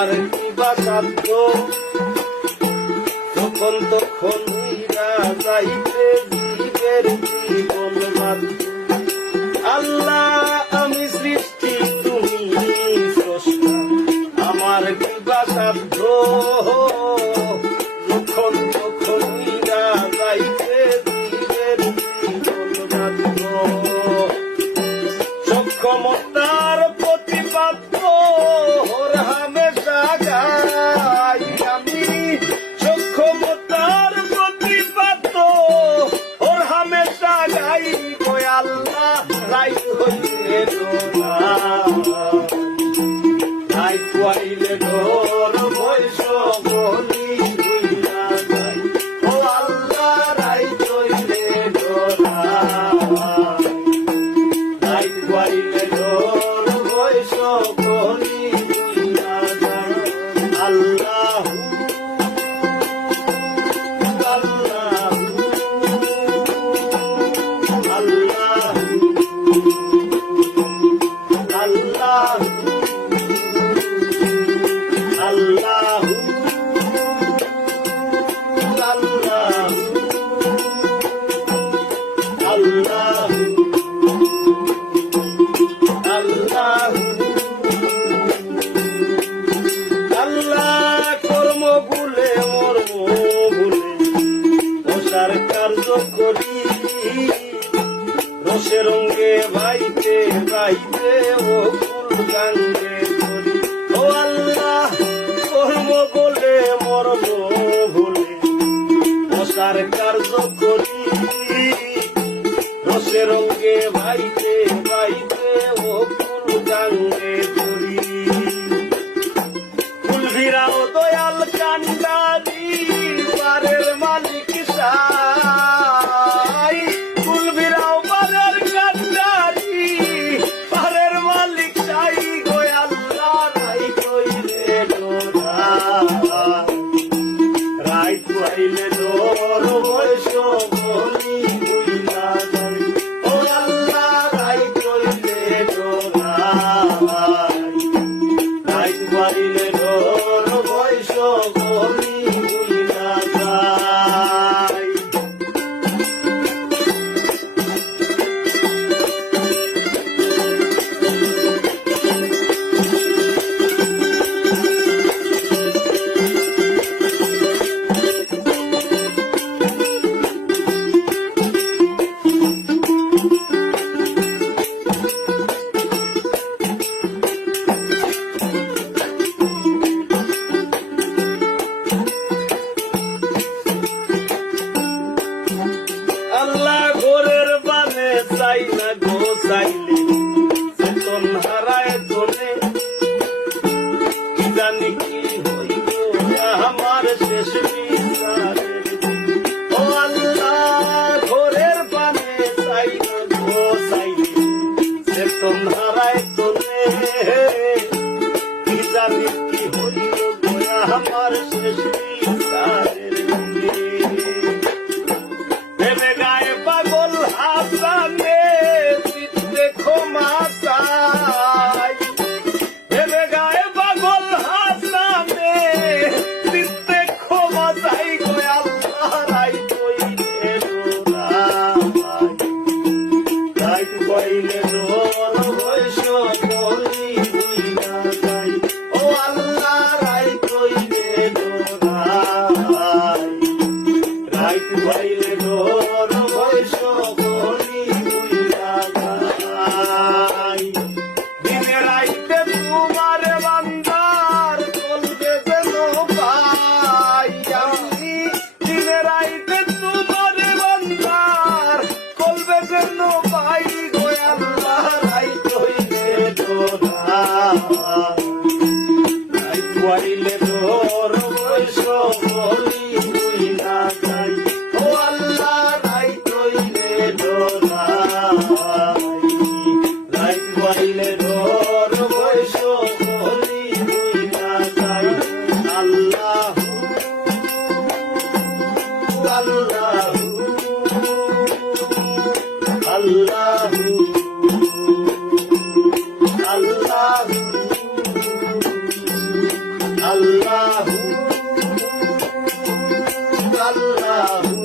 আমার কি বা সাধ্য যখন তখন উইরা যাইতে জীবের জীবন বাধ্য। আল্লাহ আমি সৃষ্টি তুমি স্রষ্টা, আমার কি বা সাধ্য যখন তখন উইরা যাইতে জীবের জীবন বাধ্য। সক্ষমতার প্রতিপাদ্য ওর হামেশা গাই আমি, সক্ষমতার প্রতিপাদ্য ওর হামেশা গাই গো আল্লাহ রাই হইলে ডোরা, রাই খুয়াইলে ডোর বৈশ বলি হইলা যাই ও আল্লাহ রাই হইলে ডোরা, রাই খুয়াইলে ডোর বৈশ বলি হইলা যাই। আল্লাহ করি রসে রঙ্গে বাইতে বাইতে ও ফুল গাঙ্গে করি ও আল্লাহ কর্ম বলে মরণ ভুলে মশার কার্য করি রসে রঙ্গে বাইতে বাইতে ও ফুল গাঙ্গে করি। ফুল ভিড়াও দয়াল কান্ডারি পারের মালিক সাই, ফুল ভিড়াও পারের কান্ডারি পারের মালিক সাই গো আল্লাহ রাই কইলে ডোরা, রাই কইলে ডোর বৈশ বলি হইলা যাই ও আল্লাহ রাই কইলে ডোরা, রাই কইলে ডোর বৈশ বলি হইলা যাই। আল্লাহ ঘরের বানে চাই না গো চাইলে চেতন হারায় তোলে, কি জানি কি হইব আমার শেষ বিচারের দিন। ও আল্লাহ ঘরের বানে চাই না গো চাইলে চেতন হারায় তোলে, কি জানি কি হইব আমার শেষ বিচারের দিন। গায়ে পাগল হাসানে চিত্তে ক্ষমা চাই, গায়ে পাগল হাসানে চিত্তে ক্ষমা চাই গো আল্লাহ রাই কইলে ডোরা, রাই কইলে ডোর বৈশ বলি হইলা যাই ও আল্লাহ রাই কইলে ডোরা, রাই কইলে ডোর বৈশ বলি হইলা যাই। দিনে রাইতে তোমার বান্দার চলবে যেন পাই আমি, দিনে রাইতে তোমার বান্দার চলবে যেন পাই গো আল্লাহ রাই কইলে ডোরা, রাই কইলে ডোর বৈশ বলি হইলা যাই ও আল্লাহ রাই কইলে ডোরা, রাই কইলে ডোর বৈশ বলি হইলা যাই। আল্লাহ আল্লাহ আল্লাহ আল্লাহ আহু